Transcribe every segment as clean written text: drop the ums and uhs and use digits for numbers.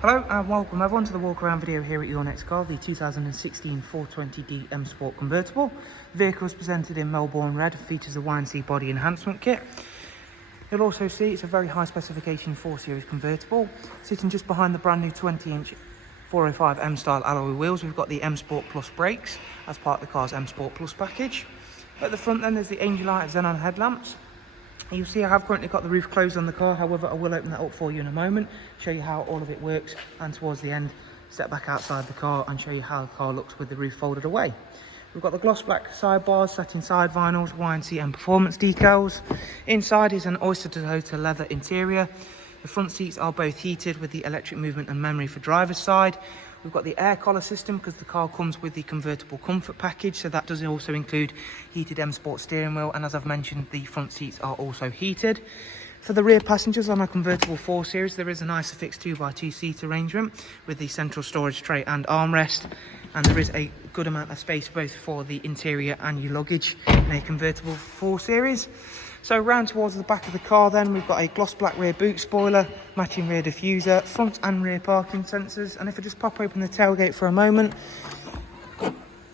Hello and welcome everyone to the walk around video here at Your Next Car, the 2016 420D M Sport Convertible. The vehicle is presented in Melbourne Red, features a Y&C body enhancement kit. You'll also see it's a very high specification 4 Series convertible. Sitting just behind the brand new 20-inch 405 M style alloy wheels, we've got the M Sport Plus brakes as part of the car's M Sport Plus package. At the front then there's the Angel Light xenon headlamps. You'll see I have currently got the roof closed on the car, however I will open that up for you in a moment, show you how all of it works, and towards the end step back outside the car and show you how the car looks with the roof folded away. We've got the gloss black sidebars, satin side vinyls, Y&C and performance decals. Inside is an Oyster Toyota leather interior. The front seats are both heated with the electric movement and memory for driver's side. We've got the air collar system because the car comes with the convertible comfort package, so that does also include heated M Sport steering wheel, and as I've mentioned, the front seats are also heated. For the rear passengers on a convertible 4 Series, there is an ISOFIX 2x2 seat arrangement with the central storage tray and armrest, and there is a good amount of space both for the interior and your luggage in a convertible 4 Series. So round towards the back of the car then, we've got a gloss black rear boot spoiler, matching rear diffuser, front and rear parking sensors, and if I just pop open the tailgate for a moment,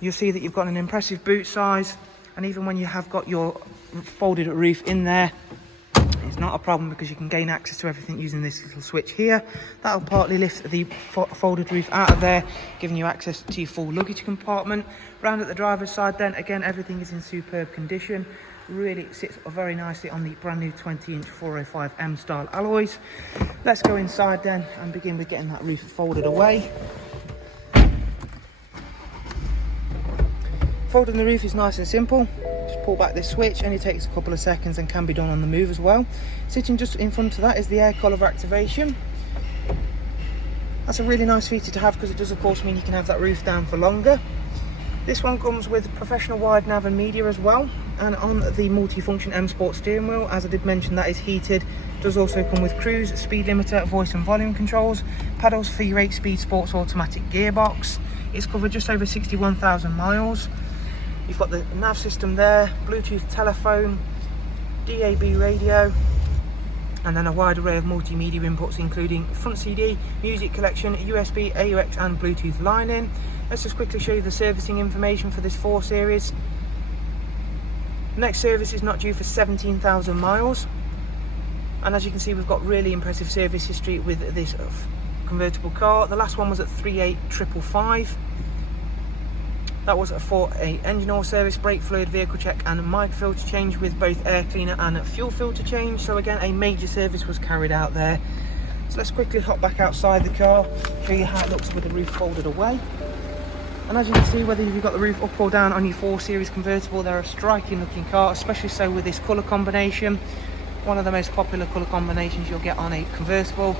you'll see that you've got an impressive boot size, and even when you have got your folded roof in there, it's not a problem because you can gain access to everything using this little switch here. That'll partly lift the folded roof out of there, giving you access to your full luggage compartment. Round at the driver's side then, again, everything is in superb condition. Really sits very nicely on the brand new 20-inch 405 M style alloys. Let's go inside then and begin with getting that roof folded away. Folding the roof is nice and simple. Just pull back this switch, only takes a couple of seconds and can be done on the move as well. Sitting just in front of that is the air collar activation. That's a really nice feature to have because it does of course mean you can have that roof down for longer. This one comes with professional wide nav and media as well, and on the multi-function M Sport steering wheel, as I did mention, that is heated. Does also come with cruise, speed limiter, voice and volume controls, pedals for your 8-speed sports automatic gearbox. It's covered just over 61,000 miles. You've got the nav system there, Bluetooth telephone, DAB radio, and then a wide array of multimedia inputs including front CD, music collection, USB, AUX and Bluetooth line-in. Let's just quickly show you the servicing information for this 4 Series. Next service is not due for 17,000 miles. And as you can see, we've got really impressive service history with this convertible car. The last one was at 38555. That was for an engine oil service, brake fluid, vehicle check and microfilter change with both air cleaner and fuel filter change. So again, a major service was carried out there. So let's quickly hop back outside the car, show you how it looks with the roof folded away. And as you can see, whether you've got the roof up or down on your 4 Series convertible, they're a striking looking car, especially so with this colour combination. One of the most popular colour combinations you'll get on a convertible.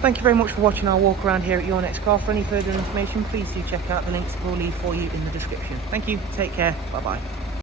Thank you very much for watching our walk around here at Your Next Car. For any further information, please do check out the links that we'll leave for you in the description. Thank you, take care, bye bye.